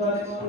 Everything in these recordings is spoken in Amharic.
Wa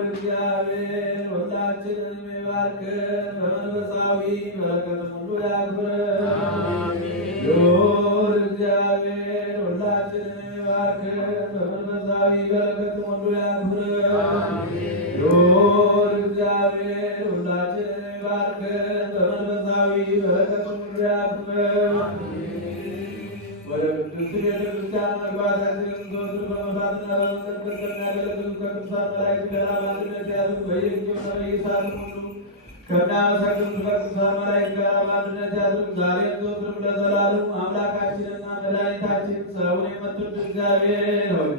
እግዚአብሔር ሁላችንም ይባርከን፣ በመንፈሳዊ በረከት ሁሉ ያክብረን። እግዚአብሔር ሁላችንም ይባርከን፣ በመንፈሳዊ በረከት ሁሉ ያክብረን። እግዚአብሔር ሁላችንም ይባርከን፣ በመንፈሳዊ በረከት ሁሉ ያክብረን። ወደ ቅድስት ቤተክርስቲያን መግባታችንን ዘወትር በመፍራትና በመጠንቀቅ ከሚያገለግሉ ከቅዱሳን መላእክት ጋር በአንድነት ያሉ በየጊዜው በየሰዓቱ ሁሉ ከሚያመሰግኑ ከቅዱሳን መላእክት ጋር በአንድነት ያሉ ዛሬም ዘወትርም ለዘላለሙ አምላካችንና መድኃኒታችን ሰውን የምትወድ እግዚአብሔር ሆይ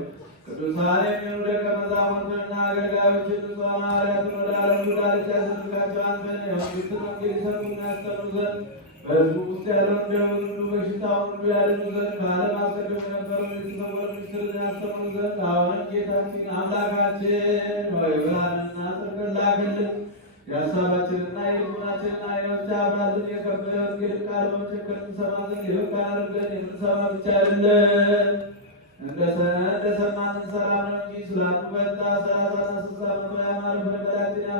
ቅዱሳን የሚሆኑ ደቀ መዛሙርትንና አገልጋዮችን ንጹሐን ሐዋርያትን ወደ ዓለሙ ዳርቻ ያስልካቸው አንተን የመንግሥትን ወንጌል ይሰብኩና ያስተምሩ ዘንድ በሕዝቡ ውስጥ ያለውን ደዌ ሁሉ በሽታውን ሁሉ ያድኑ ዘንድ ከዓለም አስቀድሞ የነበረውን የተሰወረ ምስጢርን ያስተምሩ ዘንድ አሁንም ጌታችን አምላካችን ሆይ ብርሃንና ጽድቅን ላክልን። የሀሳባችንና የልቡናችንን ዓይኖች አብራልን። የከበረ ወንጌል ቃል በመቸከል እንሰማ ዘንድ የበቃን አድርገን። የምንሰማ ብቻ አይደለም እንደሰማን እንሰራ ነው እንጂ ስላንዱ በዛ 30 60 መቶ ያማረ ፍሬ ያፈራ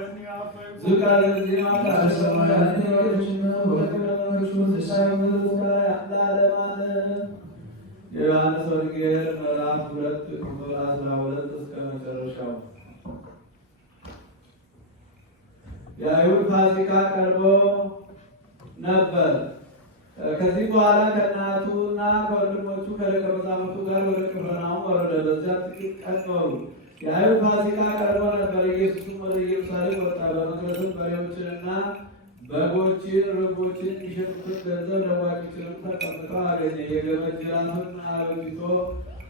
ዘንድ የወገኖችን ኃጢአት ታስተሰርይ ዘንድ ለመንግሥተ ሰማያት የበቃን እንሆን ዘንድ የዮሐንስ ወንጌል ምዕራፍ 2 ቁጥር 12 እስከ መጨረሻው። የአይሁድ ፋሲካ ቀርቦ ነበር። ከዚህ በኋላ ከእናቱና ከወንድሞቹ ከደቀ መዛሙርቱ ጋር ወደ ቅፍርናሆም ወረደ። በዚያ ጥቂት ቀን ኖሩ። የአይሁድ ፋሲካ ቀርቦ ነበር። ኢየሱስም ወደ ኢየሩሳሌም ወጣ። በመቅደስም በሬዎችንና በጎችን፣ ርግቦችን የሚሸጡትን ገንዘብ ለዋጮችንም ተቀምጠው አገኘ። የገመድ ጅራፍም አበጅቶ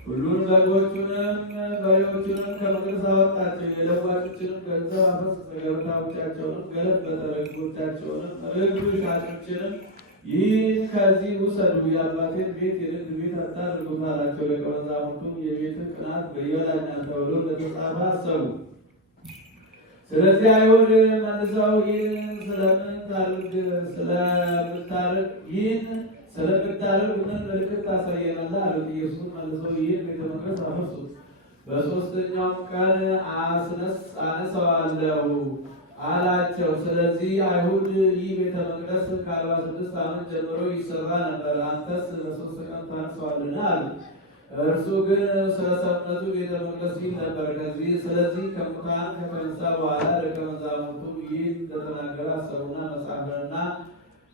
ሁሉን በጎቹንም በሬዎቹንም ከመቅደስ አወጣቸው። የለዋጮችንም ገንዘብ አፈሰሰ። ገበታዎቻቸውንም ገለበጠ። ርግብ ሻጮችንም ይህን ከዚህ ውሰዱ፣ የአባቴን ቤት የንግድ ቤት አታድርጉት አላቸው። ደቀ መዛሙርቱም የቤትህ ቅናት ይበላኛል ተብሎ እንደተጻፈ አሰቡ። ስለዚህ አይሁድ መልሰው ይህን ስለምታደርግ ምን ምልክት ታሳየናለህ አሉት። ኢየሱስ መልሰው ይህን ቤተ መቅደስ አፍርሱት፣ በሦስተኛውም ቀን አነሳዋለሁ አላቸው። ስለዚህ አይሁድ ይህ ቤተ መቅደስ ከ46 ዓመት ጀምሮ ይሰራ ነበር፣ አንተስ በ3 ቀን ታነሳዋለህ አሉት። እርሱ ግን ስለ ሰውነቱ ቤተ መቅደስ ይል ነበር። ስለዚህ ከሙታን ከተነሳ በኋላ ደቀ መዛሙርቱ ይህን እንደተናገረ አሰቡና መጻሕፍትንና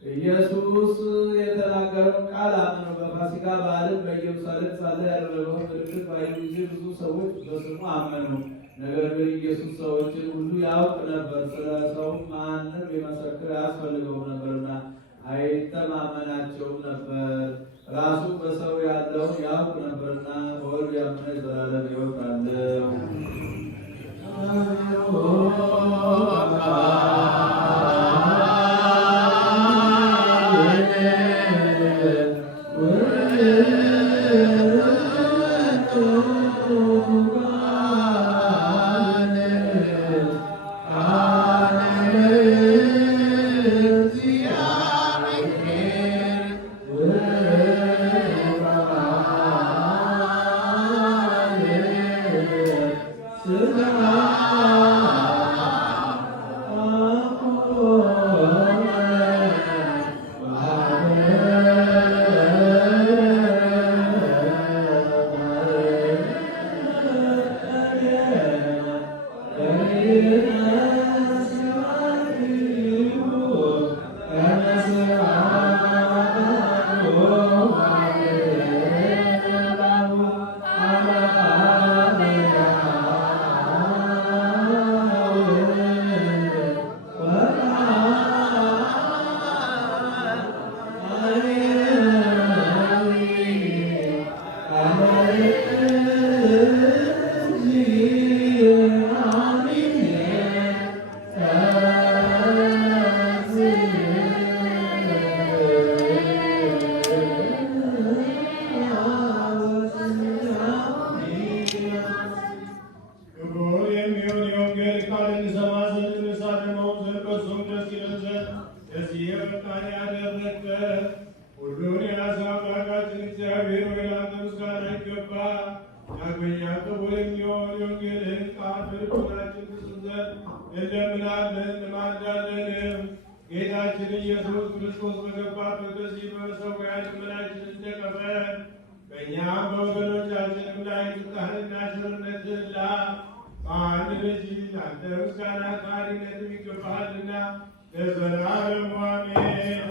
ኢየሱስ የተናገረውን ቃል አመኑ። በፋሲካ በዓልም በኢየሩሳሌም ሳለ ያደረገውን ምልክት ባዩ ጊዜ ብዙ ሰዎች በስሙ አመኑ። ነገር ግን ኢየሱስ ሰዎችን ሁሉ ያውቅ ነበር፣ ስለ ሰውም ማንም ሊመሰክር አያስፈልገውም ነበርና አይተማመናቸውም ነበር። ራሱ በሰው ያለውን ያውቅ ነበርና በወልድ ያመነ የዘላለም ሕይወት አለው። ሁሉን የያዘ አምላካችን እግዚአብሔር ሆይ ለአንተ ምስጋና ይገባል። ዳግመኛ ክቡር የሚሆን የወንጌልህን ቃል በልቦናችን ትስል ዘንድ እንለምናለን እንማልዳለንም። ጌታችን ኢየሱስ ክርስቶስ በገባበት በዚህ በመሠዊያ ልመናችንን ተቀበል። በእኛም በወገኖቻችንም ላይ ቁጣህንና ቸርነትህን ላክ። በአንድ ልጅ አንተ ምስጋና ቃሪነትም ይገባሃልና ለዘላለሙ አሜን።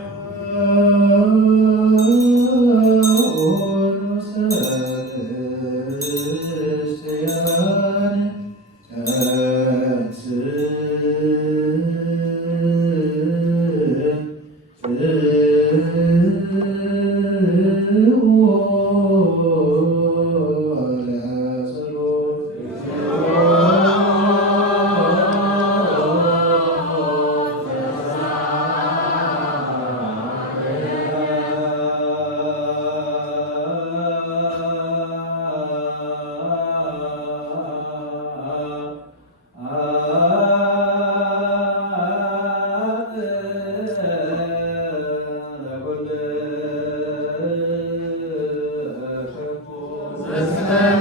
Amen.